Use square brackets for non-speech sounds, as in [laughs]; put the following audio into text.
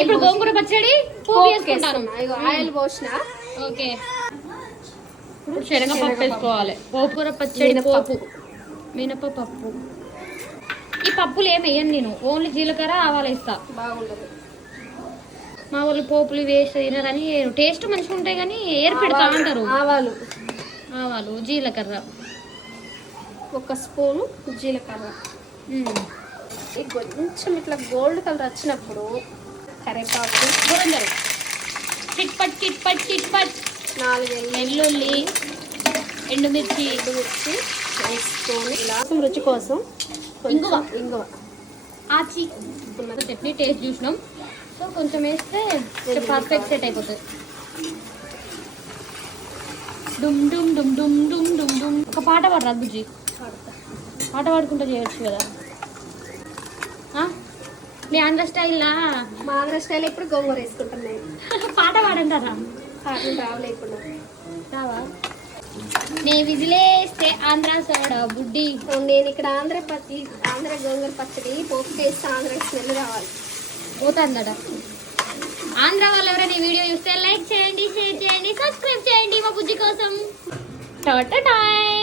ఇప్పుడు గోంగూర పచ్చడి పోపు వేసుకుంటాను. ఇగో ఆయిల్ పోసిన. ఓకే. ఇప్పుడు శనగపప్పు వేసుకోవాలి. గోంగూర పచ్చడి పోపు. మినపప్పు ఈ పప్పులు ఏమి వేయను నేను. ఓన్లీ జీలకర్ర ఆవాలు వేస్తా. బాగుంటది మా వాళ్ళు పోపులు వేసి తినరని టేస్ట్ మంచిగా ఉంటాయి కానీ ఏర్పెడతా అంటారు. ఆవాలు. ఆవాలు జీలకర్ర. ఒక స్పూను జీలకర్ర. కొంచెం ఇట్లా గోల్డ్ కలర్ వచ్చినప్పుడు కరివేపాకు గోంగూర. చిట్ పట్ చిట్ పట్ చిట్ పట్ నాలుగు వెల్లుల్లి ఎండుమిర్చి. ఎండుమిర్చి వేసుకొని ఇలా రుచి కోసం ఇంగువ. ఇంగువ. ఆచి చట్నీ టేస్ట్ చూసినాం. సో కొంచెం వేస్తే పర్ఫెక్ట్ సెట్ అయిపోతుంది. డుమ్ డుమ్ డుమ్ డుమ్ డుమ్ డుమ్ డుమ్. ఒక పాట పాడరా బుజ్జి పాట పాడుకుంటూ చేయొచ్చు కదా? మీ ఆంధ్ర స్టైల్లా మా ఆంధ్ర స్టైల్ ఇప్పుడు గోంగూర వేసుకుంటున్నాయి. [laughs] పాట పాడంటారా? పాటలు రావా? నే విజిలేస్తే ఆంధ్ర సోడా బుడ్డి. నేను ఇక్కడ ఆంధ్ర పచ్చి ఆంధ్ర గోంగూర పచ్చడి పోపు చేస్తే ఆంధ్ర స్మెల్ రావాలి. పోతుందట. ఆంధ్ర వాళ్ళు ఎవరైనా ఈ వీడియో చూస్తే లైక్ చేయండి షేర్ చేయండి సబ్స్క్రైబ్ చేయండి మా బుజ్జి కోసం. టాటా టాయ్.